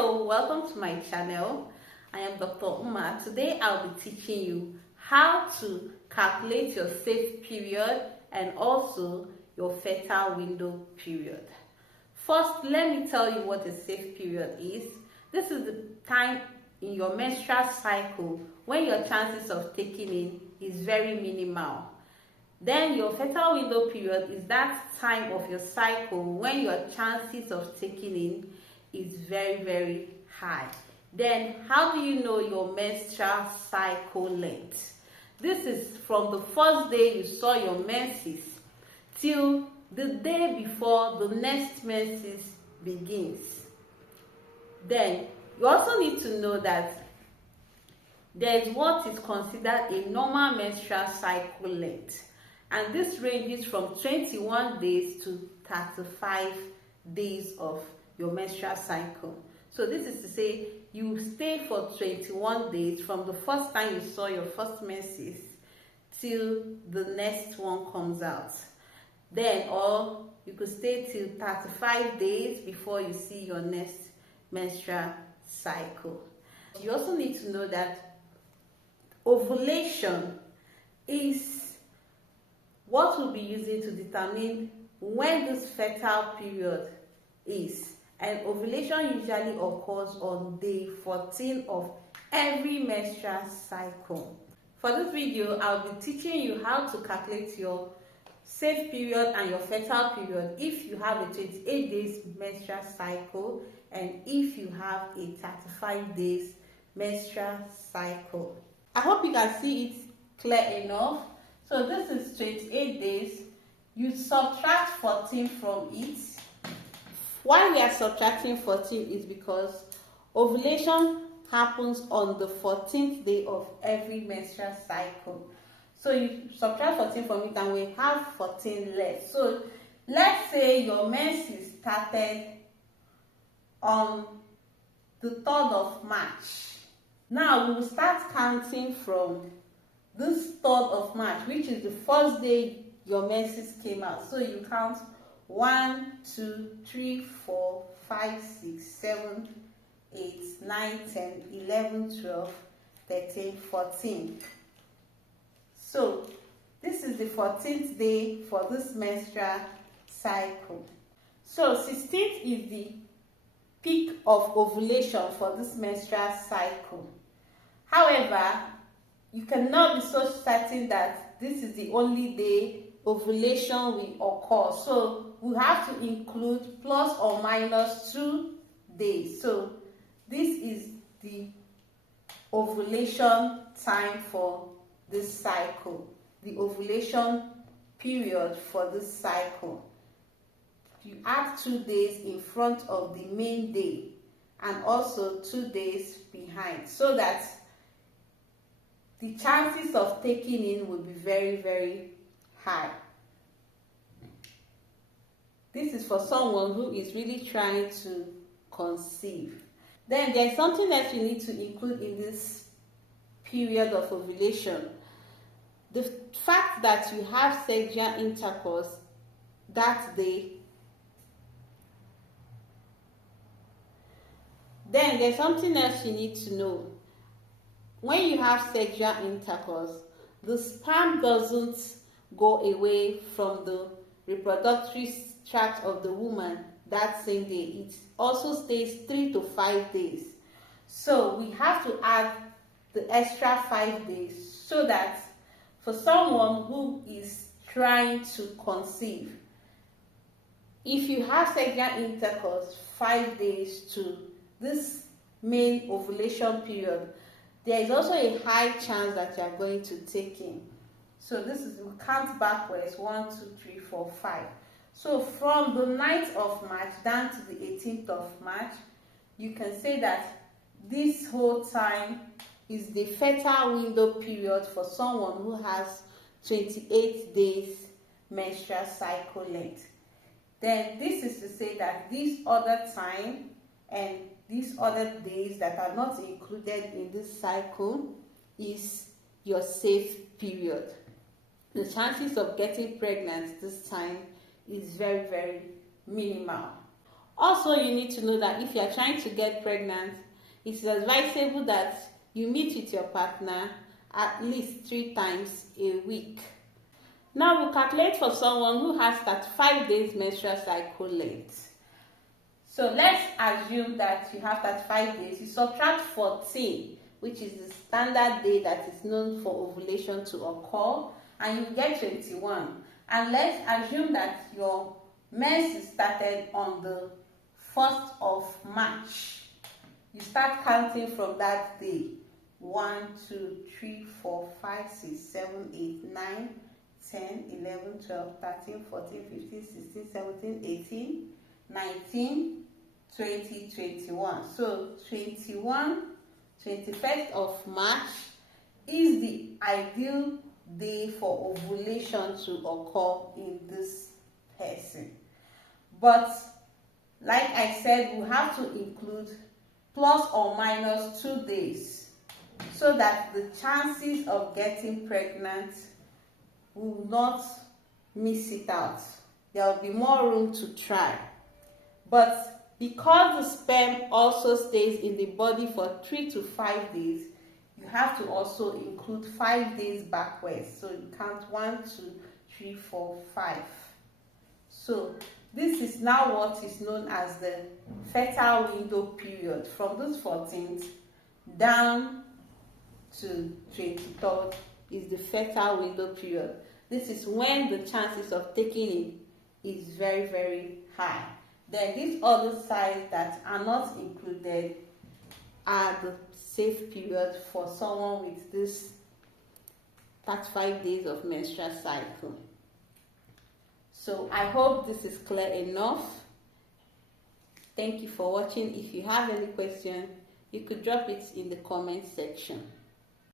Hello, welcome to my channel. I am Dr. Uma. Today I'll be teaching you how to calculate your safe period and also your fertile window period. First, let me tell you what a safe period is. This is the time in your menstrual cycle when your chances of taking in is very minimal. Then your fertile window period is that time of your cycle when your chances of taking in is very high. Then how do you know your menstrual cycle length? This is from the first day you saw your menses till the day before the next menses begins. Then you also need to know that there is what is considered a normal menstrual cycle length, and this ranges from 21 days to 35 days of your menstrual cycle. So this is to say you stay for 21 days from the first time you saw your first menses till the next one comes out. Then, or you could stay till 35 days before you see your next menstrual cycle. You also need to know that ovulation is what we'll be using to determine when this fertile period is. And ovulation usually occurs on day 14 of every menstrual cycle. For this video, I'll be teaching you how to calculate your safe period and your fertile period if you have a 28 days menstrual cycle and if you have a 35 days menstrual cycle. I hope you can see it clear enough. So this is 28 days. You subtract 14 from it. Why we are subtracting 14 is because ovulation happens on the 14th day of every menstrual cycle. So you subtract 14 from it and we have 14 left. So let's say your menses started on the 3rd of March. Now we will start counting from this 3rd of March, which is the first day your menses came out. So you count 1, 2, 3, 4, 5, 6, 7, 8, 9, 10, 11, 12, 13, 14. So this is the 14th day for this menstrual cycle. So 16th is the peak of ovulation for this menstrual cycle. However, you cannot be so certain that this is the only day ovulation will occur. So we have to include plus or minus 2 days. So this is the ovulation time for this cycle, the ovulation period for this cycle. You add 2 days in front of the main day and also 2 days behind so that the chances of taking in will be very high. This is for someone who is really trying to conceive. Then there's something that you need to include in this period of ovulation. The fact that you have sexual intercourse that day. Then there's something else you need to know. When you have sexual intercourse, the sperm doesn't go away from the reproductive tract of the woman that same day. It also stays 3 to 5 days. So we have to add the extra 5 days so that for someone who is trying to conceive, if you have sexual intercourse 5 days to this main ovulation period, there is also a high chance that you are going to take in. So this is, we count backwards, 1, 2, 3, 4, 5. So from the 9th of March down to the 18th of March, you can say that this whole time is the fertile window period for someone who has 28 days menstrual cycle length. Then this is to say that this other time and these other days that are not included in this cycle is your safe period. The chances of getting pregnant this time is very minimal. Also, you need to know that if you are trying to get pregnant, it is advisable that you meet with your partner at least 3 times a week. Now we'll calculate for someone who has 35 days menstrual cycle length. So let's assume that you have 35 days. You subtract 14, which is the standard day that is known for ovulation to occur, and you get 21. And let's assume that your mens started on the 1st of March. You start counting from that day. 1, 2, 3, 4, 5, 6, 7, 8, 9, 10, 11, 12, 13, 14, 15, 16, 17, 18, 19, 20, 21. So 21st of March is the ideal day for ovulation to occur in this person. But like I said, we have to include plus or minus 2 days so that the chances of getting pregnant will not miss it out. There will be more room to try. But because the sperm also stays in the body for 3 to 5 days, you have to also include 5 days backwards. So you count 1, 2, 3, 4, 5. So this is now what is known as the fertile window period. From this 14th down to 23rd is the fertile window period. This is when the chances of taking it is very, very high. Then these other signs that are not included are the safe period for someone with this 35 days of menstrual cycle. So I hope this is clear enough. Thank you for watching. If you have any question, you could drop it in the comment section.